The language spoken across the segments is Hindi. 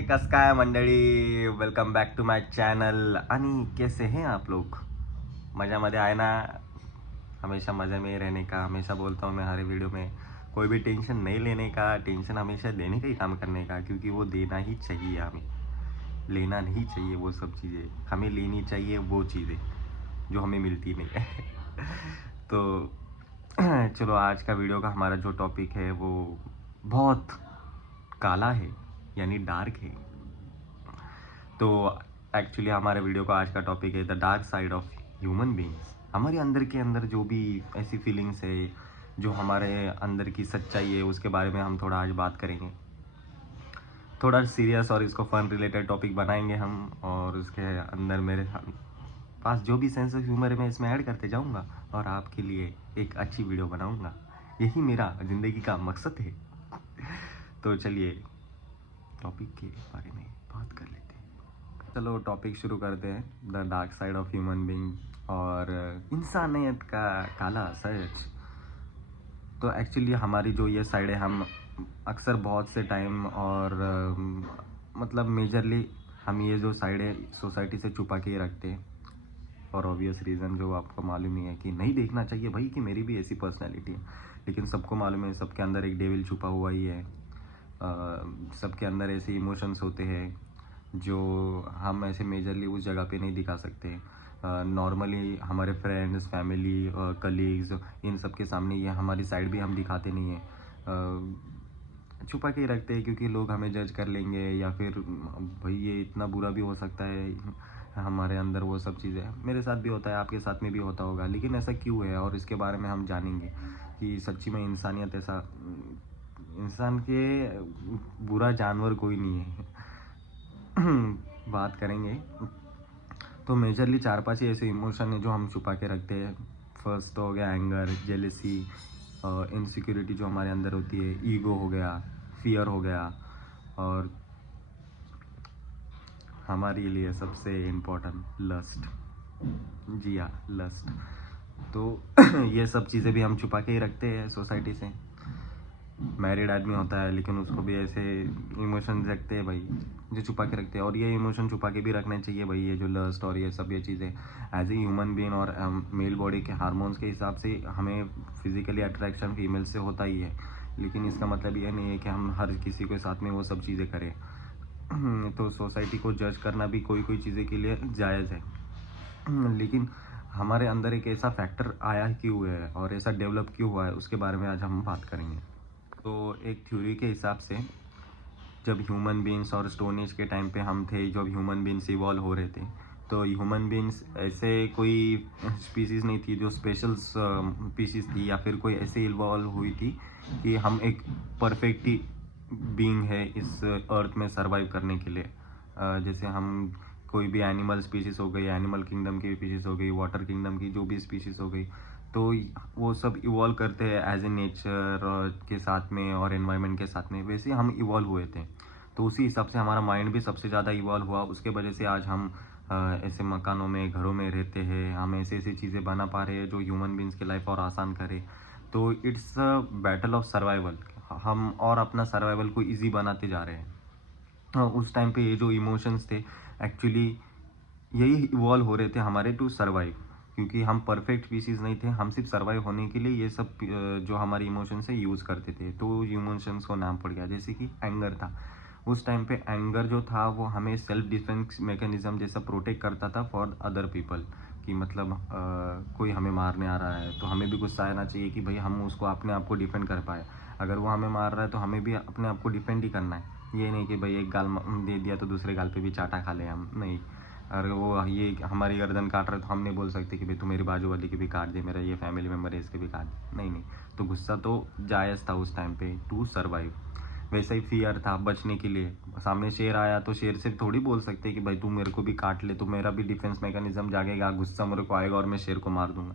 कसं काय मंडळी, welcome back to my channel. आणि कैसे हैं आप लोग? मज़ा मज़े आए ना? हमेशा मज़े में ही रहने का, हमेशा बोलता हूँ मैं हर वीडियो में, कोई भी टेंशन नहीं लेने का, टेंशन हमेशा देने का ही काम करने का, क्योंकि वो देना ही चाहिए हमें, लेना नहीं चाहिए। वो सब चीज़ें हमें लेनी चाहिए, वो चीज़ें जो हमें मिलती नहीं है। तो चलो, आज का वीडियो का हमारा जो टॉपिक है वो बहुत काला है, यानी डार्क है। तो एक्चुअली हमारे वीडियो का आज का टॉपिक है the dark side of human beings. हमारे अंदर के अंदर जो भी ऐसी फीलिंग्स है, जो हमारे अंदर की सच्चाई है, उसके बारे में हम थोड़ा आज बात करेंगे। थोड़ा सीरियस और इसको फन रिलेटेड टॉपिक बनाएंगे हम, और उसके अंदर मेरे पास जो भी सेंस ऑफ ह्यूमर है मैं इसमें ऐड करते जाऊंगा और आपके लिए एक अच्छी वीडियो बनाऊंगा। यही मेरा ज़िंदगी का मकसद है। तो चलिए टॉपिक के बारे में बात कर लेते हैं। चलो टॉपिक शुरू करते हैं, the dark side of human being और इंसानियत का काला सच। तो एक्चुअली हमारी जो ये साइड है, हम अक्सर बहुत से टाइम और मतलब मेजरली हम ये जो साइड है सोसाइटी से छुपा के ही रखते हैं, और ऑब्वियस रीज़न जो आपको मालूम ही है कि नहीं देखना चाहिए भाई कि मेरी भी ऐसी पर्सनैलिटी है, लेकिन सबको मालूम है सबके अंदर एक डेविल छुपा हुआ ही है। सबके अंदर ऐसे इमोशंस होते हैं जो हम ऐसे मेजरली उस जगह पे नहीं दिखा सकते। नॉर्मली हमारे फ्रेंड्स, फैमिली, कलीग्स, इन सब के सामने ये हमारी साइड भी हम दिखाते नहीं हैं, छुपा के ही रखते हैं, क्योंकि लोग हमें जज कर लेंगे, या फिर भाई ये इतना बुरा भी हो सकता है हमारे अंदर। वो सब चीज़ें मेरे साथ भी होता है, आपके साथ में भी होता होगा, लेकिन ऐसा क्यों है और इसके बारे में हम जानेंगे कि सच्ची में इंसानियत ऐसा, इंसान के बुरा जानवर कोई नहीं है। बात करेंगे तो मेजरली 4-5 ही ऐसे इमोशन है जो हम छुपा के रखते हैं। फर्स्ट हो गया एंगर, जेलेसी, इनसिक्योरिटी जो हमारे अंदर होती है, ईगो हो गया, फियर हो गया, और हमारे लिए सबसे इम्पोर्टेंट लस्ट। जी हाँ, लस्ट। तो ये सब चीज़ें भी हम छुपा के ही रखते हैं सोसाइटी से। मैरिड आदमी होता है लेकिन उसको भी ऐसे इमोशन रखते हैं भाई, जो छुपा के रखते हैं, और ये इमोशन छुपा के भी रखने चाहिए भाई। ये जो लस्ट और ये सब ये चीज़ें एज ए ह्यूमन बीइंग और मेल बॉडी के हार्मोन्स के हिसाब से हमें फिजिकली अट्रैक्शन फीमेल से होता ही है, लेकिन इसका मतलब ये नहीं है कि हम हर किसी के साथ में वो सब चीज़ें करें। तो सोसाइटी को जज करना भी कोई कोई चीज़ें के लिए जायज़ है, लेकिन हमारे अंदर एक ऐसा फैक्टर आया क्यों है और ऐसा डेवलप क्यों हुआ है, उसके बारे में आज हम बात करेंगे। तो एक थ्योरी के हिसाब से जब ह्यूमन बींग्स और स्टोन एज के टाइम पे हम थे, जब ह्यूमन बींग्स इवॉल्व हो रहे थे, तो ह्यूमन बींग्स ऐसे कोई स्पीसीज़ नहीं थी जो स्पेशल स्पीसीज़ थी, या फिर कोई ऐसे इवॉल्व हुई थी कि हम एक परफेक्ट ही बीइंग है इस अर्थ में सरवाइव करने के लिए। जैसे हम कोई भी एनिमल स्पीसीज़ हो गई, एनिमल किंगडम की स्पीसीज़ हो गई, वाटर किंगडम की जो भी स्पीसीज़ हो गई, तो वो सब इवॉल्व करते हैं एज ए नेचर के साथ में और एनवायरनमेंट के साथ में, वैसे हम इवॉल्व हुए थे। तो उसी हिसाब से हमारा माइंड भी सबसे ज़्यादा इवॉल्व हुआ, उसके वजह से आज हम ऐसे मकानों में, घरों में रहते हैं, हम ऐसी ऐसी चीज़ें बना पा रहे हैं जो ह्यूमन बींग्स की लाइफ और आसान करे। तो it's a battle of survival, हम और अपना सर्वाइवल को ईजी बनाते जा रहे हैं। उस टाइम पे ये जो इमोशंस थे एक्चुअली यही इवॉल्व हो रहे थे हमारे टू सर्वाइव, क्योंकि हम परफेक्ट स्पीसीज़ नहीं थे, हम सिर्फ सर्वाइव होने के लिए ये सब जो हमारे इमोशंस है यूज़ करते थे, तो इमोशंस को नाम पड़ गया। जैसे कि एंगर था, उस टाइम पे एंगर जो था वो हमें सेल्फ डिफेंस मैकेनिज्म जैसा प्रोटेक्ट करता था फॉर अदर पीपल, कि मतलब कोई हमें मारने आ रहा है तो हमें भी गुस्सा आना चाहिए कि भाई हम उसको अपने आप को डिफेंड कर पाए। अगर वो हमें मार रहा है तो हमें भी अपने आप को डिफेंड ही करना है, ये नहीं कि भाई एक गाल दे दिया तो दूसरे गाल पे भी चाटा खा ले हम, नहीं। अगर वो ये हमारी गर्दन काट रहा है तो हम नहीं बोल सकते कि भाई तू मेरी बाजू वाली की भी काट दे, मेरा ये फैमिली मेम्बर है इसके भी काट दे, नहीं नहीं। तो गुस्सा तो जायज़ था उस टाइम पे टू सर्वाइव। वैसा ही फियर था बचने के लिए, सामने शेर आया तो शेर से थोड़ी बोल सकते कि भाई तू मेरे को भी काट ले, तो मेरा भी डिफेंस मैकेनिज्म जागेगा, गुस्सा मेरे को आएगा और मैं शेर को मार दूंगा।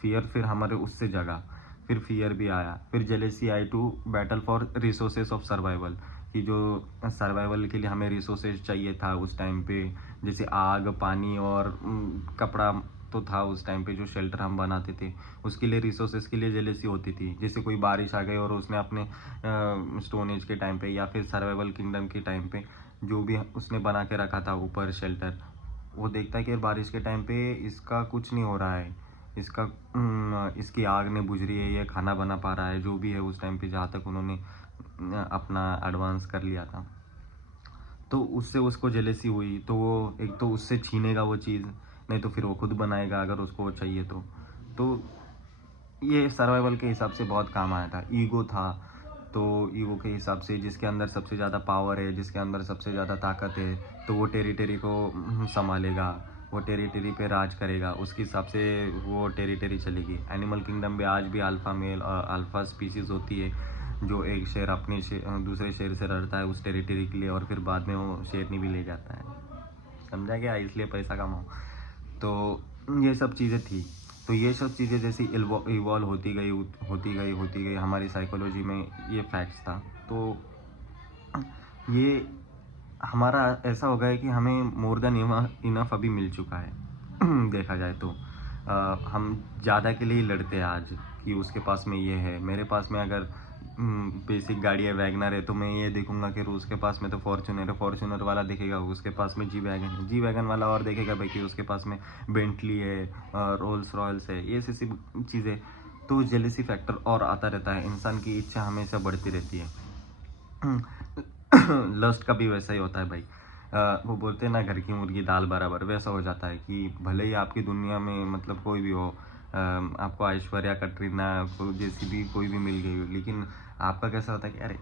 फियर फिर हमारे उससे जगा, फिर फियर भी आया, फिर जेलेसी आई to battle for resources of survival, कि जो सर्वाइवल के लिए हमें रिसोर्सेज चाहिए था उस टाइम पे, जैसे आग, पानी और कपड़ा तो था उस टाइम पे, जो शेल्टर हम बनाते थे उसके लिए रिसोर्सेज के लिए जेलेसी होती थी। जैसे कोई बारिश आ गई और उसने अपने स्टोन एज के टाइम पे या फिर सर्वाइवल किंगडम के टाइम पे जो भी उसने बना के रखा था ऊपर शेल्टर, वो देखता है कि यार बारिश के टाइम पे इसका कुछ नहीं हो रहा है, इसका इसकी आग नहीं बुझ रही है, ये खाना बना पा रहा है, जो भी है उस टाइम पे जहाँ तक उन्होंने अपना एडवांस कर लिया था। तो उससे उसको जेलेसी हुई, तो वो एक तो उससे छीनेगा वो चीज़, नहीं तो फिर वो खुद बनाएगा अगर उसको वो चाहिए तो ये सर्वाइवल के हिसाब से बहुत काम आया था। ईगो था, तो ईगो के हिसाब से जिसके अंदर सबसे ज़्यादा पावर है, जिसके अंदर सबसे ज़्यादा ताकत है, तो वो टेरिटरी को संभालेगा, वो टेरिटरी पे राज करेगा, उसके हिसाब से वो टेरिटरी चलेगी। एनिमल किंगडम में आज भी अल्फ़ा मेल अल्फ़ा स्पीसीज़ होती है, जो एक शेर अपने दूसरे शेर से लड़ता है उस टेरिटरी के लिए, और फिर बाद में वो शेरनी भी ले जाता है। समझा गया? इसलिए पैसा कमाओ। तो ये सब चीज़ें थी। तो ये सब चीज़ें जैसी इवॉल्व होती गई हमारी साइकोलॉजी में, ये फैक्ट्स था। तो ये हमारा ऐसा हो गया है कि हमें मोर देन इनफ अभी मिल चुका है। देखा जाए तो हम ज़्यादा के लिए ही लड़ते हैं आज, कि उसके पास में ये है, मेरे पास में अगर बेसिक गाड़ी है वैगनर है, तो मैं ये देखूंगा कि उसके पास में तो फॉर्च्यूनर है, फॉर्च्यूनर वाला देखेगा उसके पास में जी वैगन है, जी वैगन वाला और देखेगा भाई कि उसके पास में बेंटली है, रोल्स रॉयल्स है, ये ऐसी चीज़ें। तो जेलेसी फैक्टर और आता रहता है, इंसान की इच्छा हमेशा बढ़ती रहती है। लस्ट का भी वैसा ही होता है भाई। वो बोलते हैं ना, घर की मुर्गी दाल बराबर, वैसा हो जाता है कि भले ही आपकी दुनिया में मतलब कोई भी हो, आपको ऐश्वर्या कटरीना को जैसी भी कोई भी मिल गई हो, लेकिन आपका कैसा होता है कि अरे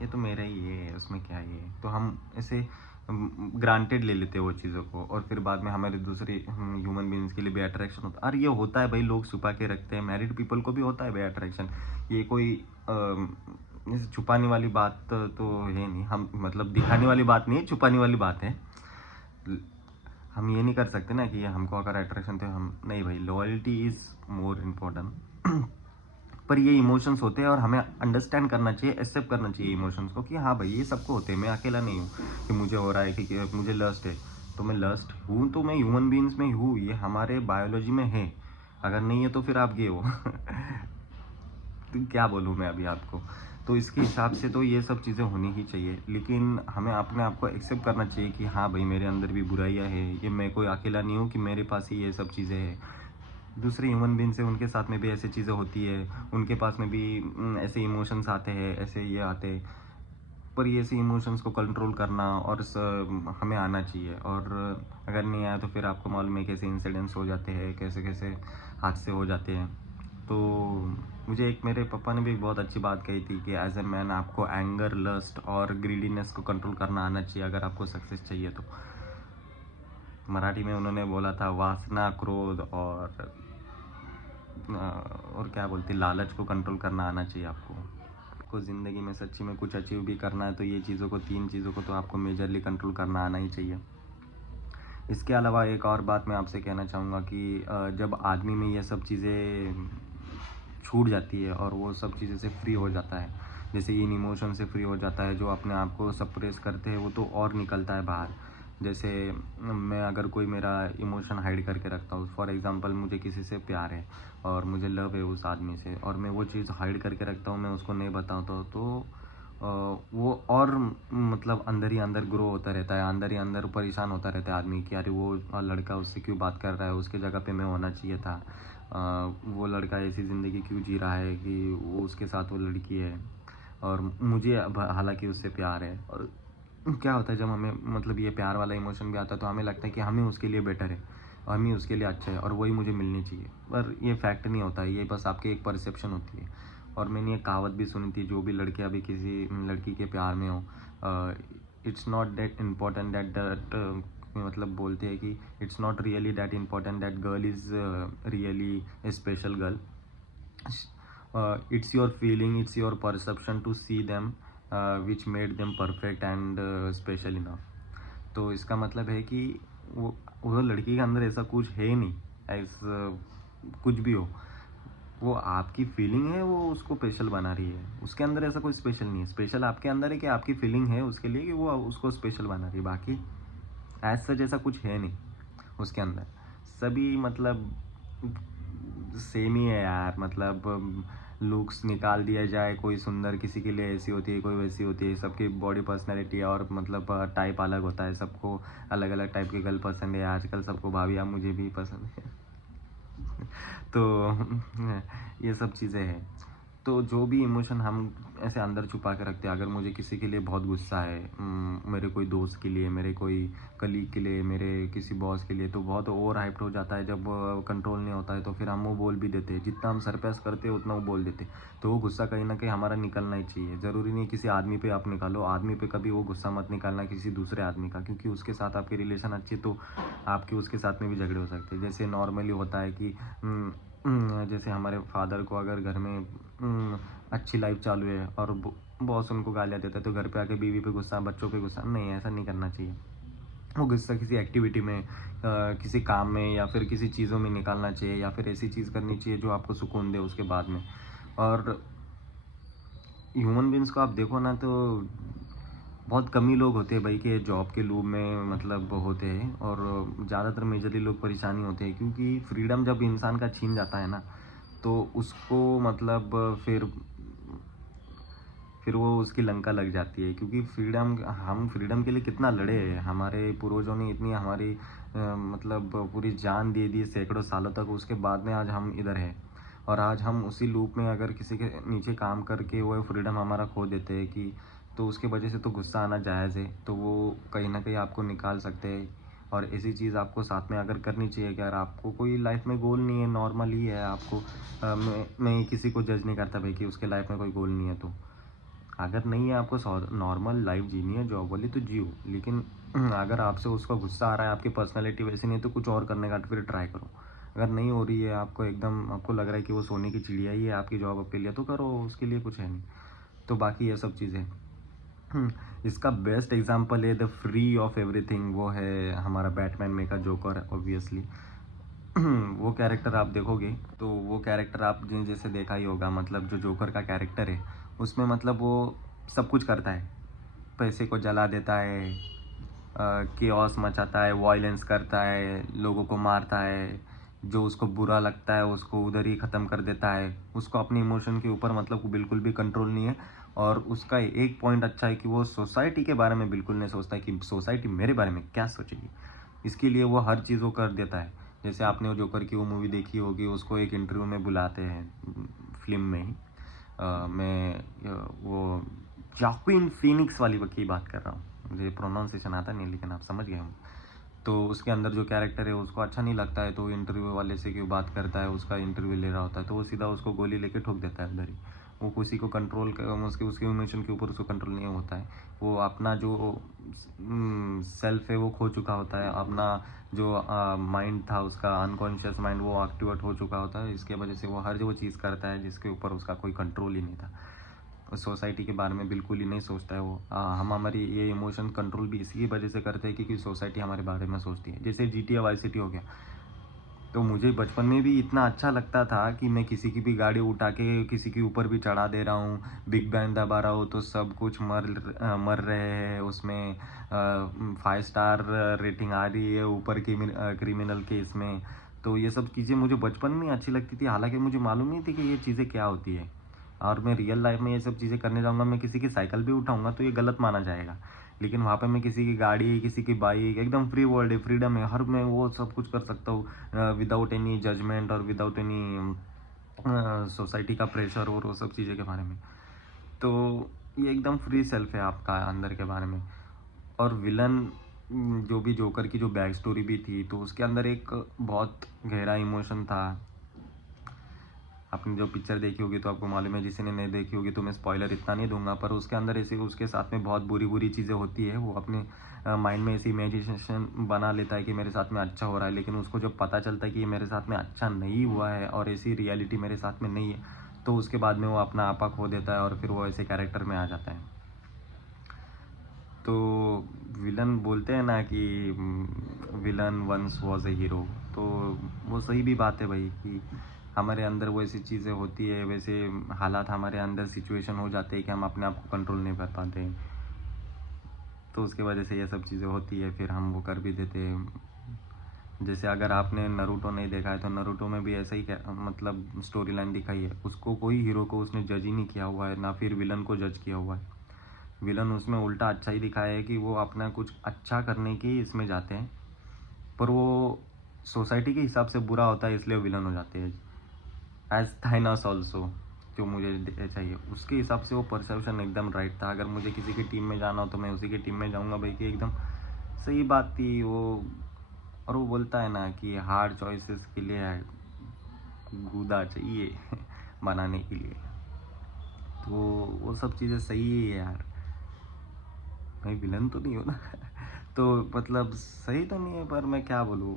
ये तो मेरा ही है, उसमें क्या है, तो हम ऐसे ग्रांटेड ले लेते हैं वो चीज़ों को, और फिर बाद में हमारे दूसरे ह्यूमन बीइंग्स के लिए भी अट्रैक्शन होता है। और ये होता है भाई, लोग छुपा के रखते हैं, मैरिड पीपल को भी होता है भाई अट्रैक्शन। ये कोई छुपाने वाली बात तो है नहीं, हम मतलब दिखाने वाली बात नहीं है, छुपाने वाली बात है। हम ये नहीं कर सकते ना कि हमको अगर अट्रैक्शन थे हम नहीं, भाई लॉयल्टी इज मोर इम्पोर्टेंट। पर ये इमोशंस होते हैं और हमें अंडरस्टैंड करना चाहिए, एक्सेप्ट करना चाहिए इमोशंस को, कि हाँ भाई ये सबको होते हैं, मैं अकेला नहीं हूँ कि मुझे हो रहा है कि मुझे लस्ट है, तो मैं लस्ट हूँ, तो मैं ह्यूमन बीइंग्स में हूँ, ये हमारे बायोलॉजी में है। अगर नहीं है तो फिर आप गे हो। तो क्या बोलूँ मैं अभी आपको। तो इसके हिसाब से तो ये सब चीज़ें होनी ही चाहिए, लेकिन हमें अपने आप को एक्सेप्ट करना चाहिए कि हाँ भाई मेरे अंदर भी बुराइयाँ हैं, ये मैं कोई अकेला नहीं हूँ कि मेरे पास ही ये सब चीज़ें हैं। दूसरे ह्यूमन बीइंग से उनके साथ में भी ऐसी चीज़ें होती है, उनके पास में भी ऐसे इमोशंस आते हैं, ऐसे ये आते हैं। पर ये ऐसे इमोशंस को कंट्रोल करना और हमें आना चाहिए, और अगर नहीं आया तो फिर आपको मालूम है कैसे इंसिडेंट्स हो जाते हैं, कैसे कैसे हादसे हो जाते हैं। तो मुझे एक मेरे पापा ने भी बहुत अच्छी बात कही थी कि एज ए मैन आपको एंगर, लस्ट और ग्रीडीनेस को कंट्रोल करना आना चाहिए अगर आपको सक्सेस चाहिए तो। मराठी में उन्होंने बोला था वासना, क्रोध और क्या बोलते, लालच को कंट्रोल करना आना चाहिए आपको ज़िंदगी में सच्ची में कुछ अचीव भी करना है तो ये चीज़ों को, 3 चीज़ों को तो आपको मेजरली कंट्रोल करना आना ही चाहिए। इसके अलावा एक और बात मैं आपसे कहना चाहूँगा कि जब आदमी में ये सब चीज़ें छूट जाती है और वो सब चीज़ें से फ्री हो जाता है, जैसे इन इमोशन से फ्री हो जाता है, जो अपने आप को सप्रेस करते हैं वो तो और निकलता है बाहर। जैसे मैं अगर कोई मेरा इमोशन हाइड करके रखता हूँ, फॉर एग्ज़ाम्पल मुझे किसी से प्यार है और मुझे लव है उस आदमी से, और मैं वो चीज़ हाइड करके रखता हूँ, मैं उसको नहीं बताता तो वो और मतलब अंदर ही अंदर ग्रो होता रहता है, अंदर ही अंदर परेशान होता रहता है आदमी कि अरे वो लड़का उससे क्यों बात कर रहा है, उसके जगह पे मैं होना चाहिए था। वो लड़का ऐसी ज़िंदगी क्यों जी रहा है कि वो उसके साथ वो लड़की है, और मुझे अब हालांकि उससे प्यार है। और क्या होता है जब हमें मतलब ये प्यार वाला इमोशन भी आता है तो हमें लगता है कि हम ही उसके लिए बेटर है और हम ही उसके लिए अच्छे हैं और वही मुझे मिलनी चाहिए, पर ये फैक्ट नहीं होता है, ये बस आपकी एक परसेप्शन होती है। और मैंने ये कहावत भी सुनी थी, जो भी लड़के अभी किसी लड़की के प्यार में हो, it's not that important that मतलब बोलते हैं कि it's not really that important that girl is really a special girl, it's your feeling, it's your perception to see them which made them perfect and special enough। तो इसका मतलब है कि वो लड़की के अंदर ऐसा कुछ है ही नहीं, ऐसा कुछ भी हो, वो आपकी फीलिंग है, वो उसको स्पेशल बना रही है, उसके अंदर ऐसा कोई स्पेशल नहीं है। स्पेशल आपके अंदर है कि आपकी फीलिंग है उसके लिए कि वो उसको स्पेशल बना रही है, बाकी एज सच ऐसा कुछ है नहीं उसके अंदर। सभी मतलब सेम ही है यार। मतलब लुक्स निकाल दिया जाए, कोई सुंदर किसी के लिए ऐसी होती है, कोई वैसी होती है, सबकी बॉडी पर्सनैलिटी और मतलब टाइप अलग होता है, सबको अलग अलग टाइप की गर्ल पसंद है आजकल, सबको भाभी मुझे भी पसंद है। तो ये सब चीज़ें हैं। तो जो भी इमोशन हम ऐसे अंदर छुपा के रखते हैं, अगर मुझे किसी के लिए बहुत गुस्सा है, मेरे कोई दोस्त के लिए, मेरे कोई कलीग के लिए, मेरे किसी बॉस के लिए, तो बहुत ओवर हाइप्ड हो जाता है। जब कंट्रोल नहीं होता है तो फिर हम वो बोल भी देते हैं, जितना हम सरपास करते हैं उतना वो बोल देते हैं। तो वो गुस्सा कहीं ना कहीं हमारा निकलना ही चाहिए। ज़रूरी नहीं किसी आदमी पे आप निकालो, आदमी पे कभी वो गुस्सा मत निकालना किसी दूसरे आदमी का, क्योंकि उसके साथ आपकी रिलेशन अच्छी तो आपके उसके साथ में भी झगड़े हो सकते हैं। जैसे नॉर्मली होता है कि जैसे हमारे फादर को अगर घर में अच्छी लाइफ चालू है और बॉस उनको गालियाँ देता है, तो घर पे आके बीवी पे गुस्सा, बच्चों पे गुस्सा, नहीं, ऐसा नहीं करना चाहिए। वो गुस्सा किसी एक्टिविटी में, किसी काम में या फिर किसी चीज़ों में निकालना चाहिए, या फिर ऐसी चीज़ करनी चाहिए जो आपको सुकून दे उसके बाद में। और ह्यूमन बींग्स को आप देखो ना, तो बहुत कम ही लोग होते हैं भाई कि जॉब के लूप में मतलब होते हैं, और ज़्यादातर मेजरली लोग परेशानी होते हैं, क्योंकि फ्रीडम जब इंसान का छीन जाता है ना, तो उसको मतलब फिर वो उसकी लंका लग जाती है। क्योंकि फ्रीडम, हम फ्रीडम के लिए कितना लड़े हैं, हमारे पूर्वजों ने इतनी हमारी मतलब पूरी जान दे दी सैकड़ों सालों तक, उसके बाद में आज हम इधर हैं। और आज हम उसी लूप में अगर किसी के नीचे काम करके वो फ्रीडम हमारा खो देते हैं कि, तो उसके वजह से तो गुस्सा आना जायज़ है, तो वो कहीं ना कहीं आपको निकाल सकते हैं। और ऐसी चीज़ आपको साथ में अगर करनी चाहिए कि अगर आपको कोई लाइफ में गोल नहीं है, नॉर्मल ही है आपको, मैं किसी को जज नहीं करता भाई कि उसके लाइफ में कोई गोल नहीं है, तो अगर नहीं है आपको नॉर्मल लाइफ जीनी है जॉब वाली, तो जियो। लेकिन अगर आपसे उसका गुस्सा आ रहा है, आपकी पर्सनैलिटी वैसी नहीं है, तो कुछ और करने का फिर ट्राई करो। अगर नहीं हो रही है आपको, एकदम आपको लग रहा है कि वो सोने की चिड़िया ही है आपकी जॉब के लिए, तो करो, उसके लिए कुछ है नहीं। तो बाकी ये सब चीज़ें इसका बेस्ट एग्जांपल है द फ्री ऑफ एवरीथिंग, वो है हमारा बैटमैन में का जोकर ऑब्वियसली। वो कैरेक्टर आप देखोगे तो वो कैरेक्टर आप जैसे देखा ही होगा, मतलब जो जोकर का कैरेक्टर है उसमें मतलब वो सब कुछ करता है, पैसे को जला देता है, केओस मचाता है, वायलेंस करता है, लोगों को मारता है, जो उसको बुरा लगता है उसको उधर ही ख़त्म कर देता है। उसको अपने इमोशन के ऊपर मतलब बिल्कुल भी कंट्रोल नहीं है। और उसका एक पॉइंट अच्छा है कि वो सोसाइटी के बारे में बिल्कुल नहीं सोचता है कि सोसाइटी मेरे बारे में क्या सोचेगी। इसके लिए वो हर चीज़ वो कर देता है। जैसे आपने वो जोकर की वो मूवी देखी होगी, उसको एक इंटरव्यू में बुलाते हैं फिल्म में ही, मैं वो जॉक्विन फिनिक्स वाली की बात कर रहा हूँ, मुझे प्रोनाउंसिएशन आता नहीं लेकिन आप समझ गए हम। तो उसके अंदर जो कैरेक्टर है उसको अच्छा नहीं लगता है, तो इंटरव्यू वाले से क्यों बात करता है, उसका इंटरव्यू ले रहा होता है, तो वो सीधा उसको गोली लेके ठोक देता है उधर ही। वो किसी को कंट्रोल कर, उसके इमोशन के ऊपर उसको कंट्रोल नहीं होता है। वो अपना जो सेल्फ है वो खो चुका होता है, अपना जो माइंड था उसका अनकॉन्शियस माइंड वो एक्टिवेट हो चुका होता है। इसके वजह से वो हर वो चीज़ करता है जिसके ऊपर उसका कोई कंट्रोल ही नहीं था। सोसाइटी के बारे में बिल्कुल ही नहीं सोचता है वो। हम हमारी ये इमोशन कंट्रोल भी इसी की वजह से करते हैं क्योंकि सोसाइटी हमारे बारे में सोचती है। जैसे GTA वाई सिटी हो गया, तो मुझे बचपन में भी इतना अच्छा लगता था कि मैं किसी की भी गाड़ी उठा के किसी के ऊपर भी चढ़ा दे रहा हूँ, बिग बैंड दबा रहा हूँ, तो सब कुछ मर रहे हैं उसमें। 5 स्टार रेटिंग आ रही है ऊपर क्रिमिनल केस में। तो ये सब चीज़ें मुझे बचपन में अच्छी लगती थी, हालांकि मुझे मालूम नहीं थी कि ये चीज़ें क्या होती है। और मैं रियल लाइफ में ये सब चीज़ें करने जाऊँगा, मैं किसी की साइकिल भी उठाऊँगा तो ये गलत माना जाएगा। लेकिन वहाँ पे मैं किसी की गाड़ी, किसी की बाइक, एकदम फ्री वर्ल्ड है, फ्रीडम है, हर मैं वो सब कुछ कर सकता हूँ विदाउट एनी जजमेंट और विदाउट एनी सोसाइटी का प्रेशर और वो सब चीज़ें के बारे में। तो ये एकदम फ्री सेल्फ है आपका अंदर के बारे में। और विलन जो भी जोकर की जो बैक स्टोरी भी थी, तो उसके अंदर एक बहुत गहरा इमोशन था। आपने जो पिक्चर देखी होगी तो आपको मालूम है, जिसने नहीं देखी होगी तो मैं स्पॉइलर इतना नहीं दूंगा, पर उसके अंदर ऐसे उसके साथ में बहुत बुरी बुरी चीज़ें होती है। वो अपने माइंड में ऐसी इमेजिनेशन बना लेता है कि मेरे साथ में अच्छा हो रहा है, लेकिन उसको जब पता चलता है कि ये मेरे साथ में अच्छा नहीं हुआ है और ऐसी रियलिटी मेरे साथ में नहीं है, तो उसके बाद में वो अपना आपा खो देता है और फिर वो ऐसे कैरेक्टर में आ जाता है। तो विलन बोलते हैं ना कि villain once was a hero, तो वो सही भी बात है भाई कि हमारे अंदर वो ऐसी चीज़ें होती है, वैसे हालात हमारे अंदर सिचुएशन हो जाते हैं कि हम अपने आप को कंट्रोल नहीं कर पाते हैं, तो उसके वजह से ये सब चीज़ें होती है, फिर हम वो कर भी देते हैं। जैसे अगर आपने नरूटो नहीं देखा है तो नरूटो में भी ऐसा ही मतलब स्टोरी लाइन दिखाई है। उसको कोई हीरो को उसने जज ही नहीं किया हुआ है, ना फिर विलन को जज किया हुआ है। विलन उसमें उल्टा अच्छा ही दिखाया है कि वो अपना कुछ अच्छा करने की इसमें जाते हैं, पर वो सोसाइटी के हिसाब से बुरा होता है इसलिए विलन हो जाते हैं। एज थाइनस ऑल्सो जो मुझे चाहिए उसके हिसाब से वो परसेप्शन एकदम राइट था। अगर मुझे किसी की टीम में जाना हो तो मैं उसी की टीम में जाऊंगा भाई, कि एकदम सही बात थी वो। और वो बोलता है ना कि हार्ड चॉइसेस के लिए गूदा चाहिए बनाने के लिए, तो वो सब चीज़ें सही है यार। भाई विलन तो नहीं हो ना तो मतलब सही तो नहीं है, पर मैं क्या बोलूँ।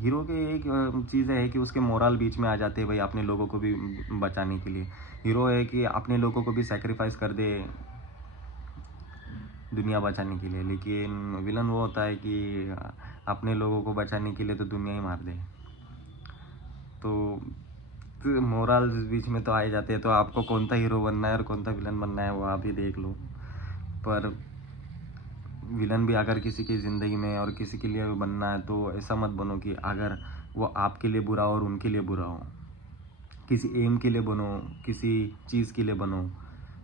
हीरो के एक चीज़ है कि उसके मोरल बीच में आ जाते हैं भाई, अपने लोगों को भी बचाने के लिए। हीरो है कि अपने लोगों को भी सेक्रीफाइस कर दे दुनिया बचाने के लिए, लेकिन विलन वो होता है कि अपने लोगों को बचाने के लिए तो दुनिया ही मार दे। तो मोरल बीच में तो आ ही जाते हैं। तो आपको कौन सा हीरो बनना है और कौन सा विलन बनना है वो आप ही देख लो। पर विलन भी अगर किसी की ज़िंदगी में और किसी के लिए बनना है तो ऐसा मत बनो कि अगर वो आपके लिए बुरा हो और उनके लिए बुरा हो। किसी एम के लिए बनो, किसी चीज़ के लिए बनो।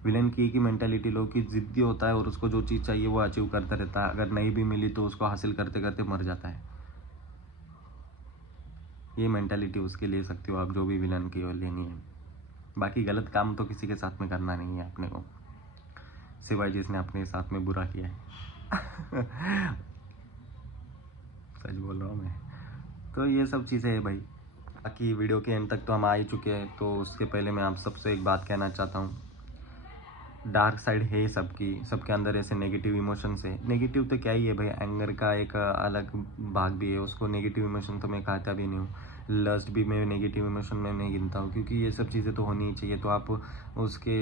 विलन की एक ही मेंटालिटी लो कि ज़िद्दी होता है और उसको जो चीज़ चाहिए वो अचीव करता रहता है। अगर नहीं भी मिली तो उसको हासिल करते करते मर जाता है। ये मेंटालिटी उसके ले सकते हो आप, जो भी विलन की और लेनी है। बाकी गलत काम तो किसी के साथ में करना नहीं है अपने को, सिवाय जिसने अपने साथ में बुरा किया है सच बोल रहा हूँ मैं। तो ये सब चीज़ें हैं भाई। बाकी वीडियो के एंड तक तो हम आ ही चुके हैं, तो उसके पहले मैं आप सबसे एक बात कहना चाहता हूँ। डार्क साइड है सबकी, सबके अंदर ऐसे नेगेटिव इमोशंस है। नेगेटिव तो क्या ही है भाई, एंगर का एक अलग भाग भी है, उसको नेगेटिव इमोशन तो मैं कहता भी नहीं हूँ। लस्ट भी मैं नेगेटिव इमोशन में नहीं गिनता हूँ, क्योंकि ये सब चीज़ें तो होनी ही चाहिए। तो आप उसके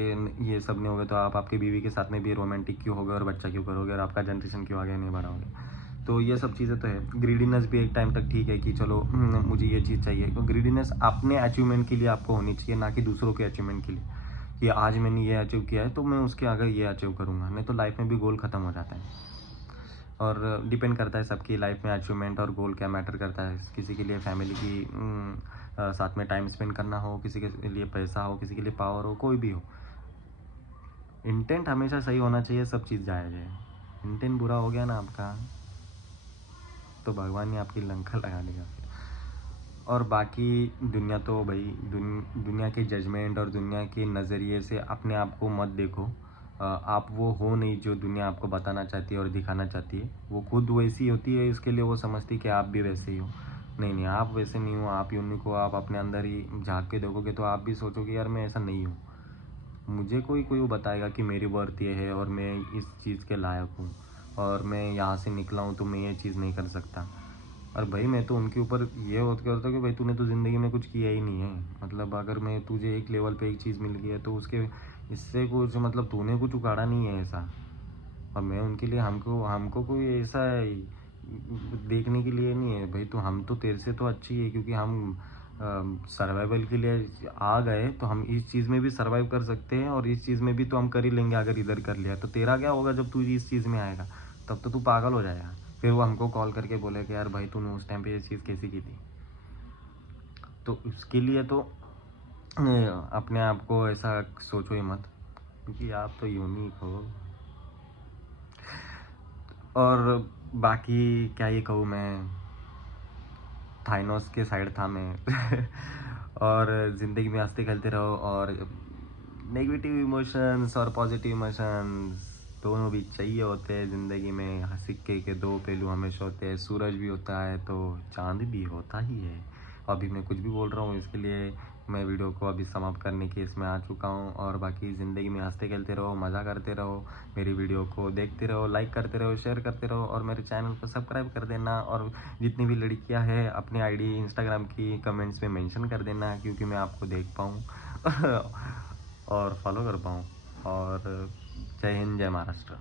ये सब नहीं होगे तो आप आपके बीवी के साथ में भी रोमांटिक क्यों होगे और बच्चा क्यों करोगे और आपका जनरेशन क्यों आगे नहीं बढ़ाओगे। तो ये सब चीज़ें तो है। ग्रीडीनेस भी एक टाइम तक ठीक है कि चलो मुझे ये चीज़ चाहिए, तो ग्रीडीनेस अपने अचीवमेंट के लिए आपको होनी चाहिए, ना कि दूसरों के अचीवमेंट के लिए। कि आज मैंने ये अचीव किया है तो मैं उसके आगे ये अचीव करूँगा, नहीं तो लाइफ में भी गोल ख़त्म हो जाता है। और डिपेंड करता है सबकी लाइफ में अचीवमेंट और गोल क्या मैटर करता है। किसी के लिए फैमिली की साथ में टाइम स्पेंड करना हो, किसी के लिए पैसा हो, किसी के लिए पावर हो, कोई भी हो। इंटेंट हमेशा सही होना चाहिए, सब चीज़ जायज़ है। इंटेंट बुरा हो गया ना आपका तो भगवान ने आपकी लंका लगा देगा। और बाकी दुनिया तो भाई दुनिया के जजमेंट और दुनिया के नज़रिए से अपने आप को मत देखो। आप वो हो नहीं जो दुनिया आपको बताना चाहती है और दिखाना चाहती है। वो खुद वैसी होती है, इसके लिए वो समझती है कि आप भी वैसे ही हो। नहीं नहीं, आप वैसे नहीं हो, आप यूनिक हो। आप अपने अंदर ही झाँक के देखोगे तो आप भी सोचोगे यार मैं ऐसा नहीं हूँ। मुझे कोई कोई वो बताएगा कि मेरी वर्थ ये है और मैं इस चीज़ के लायक हूँ और मैं यहाँ से निकला हूँ तो मैं ये चीज़ नहीं कर सकता। और भाई मैं तो उनके ऊपर ये होत करता हूँ कि भाई तूने तो ज़िंदगी में कुछ किया ही नहीं है। मतलब अगर मैं तुझे एक लेवल पे एक चीज़ मिल गई है तो उसके इससे कुछ मतलब तूने कुछ उखाड़ा नहीं है ऐसा। और मैं उनके लिए हमको हमको कोई ऐसा देखने के लिए नहीं है भाई। तो हम तो तेरे से तो अच्छी है, क्योंकि हम सर्वाइवल के लिए आ गए तो हम इस चीज़ में भी सर्वाइव कर सकते हैं और इस चीज़ में भी तो हम कर ही लेंगे। अगर इधर कर लिया तो तेरा क्या होगा जब तू इस चीज़ में आएगा, तब तो तू पागल हो जाएगा। फिर वो हमको कॉल करके बोले कि यार भाई तूने उस टाइम पे ये चीज़ कैसी की थी। तो उसके लिए तो अपने आप को ऐसा सोचो ही मत, क्योंकि आप तो यूनिक हो। और बाकी क्या ये कहूँ मैं, थाइनोस के साइड था मैं और ज़िंदगी में हंसते खेलते रहो। और नेगेटिव इमोशंस और पॉजिटिव इमोशंस दोनों भी चाहिए होते हैं ज़िंदगी में। सिक्के के दो पहलू हमेशा होते हैं। सूरज भी होता है तो चांद भी होता ही है। अभी मैं कुछ भी बोल रहा हूँ, इसके लिए मैं वीडियो को अभी समाप्त करने के इसमें आ चुका हूँ। और बाकी ज़िंदगी में हंसते खेलते रहो, मज़ा करते रहो, मेरी वीडियो को देखते रहो, लाइक करते रहो, शेयर करते रहो और मेरे चैनल को सब्सक्राइब कर देना। और जितनी भी लड़कियां हैं अपनी आईडी इंस्टाग्राम की कमेंट्स में मेंशन कर देना, क्योंकि मैं आपको देख पाऊँ और फॉलो कर पाऊँ। और जय हिंद, जय महाराष्ट्र।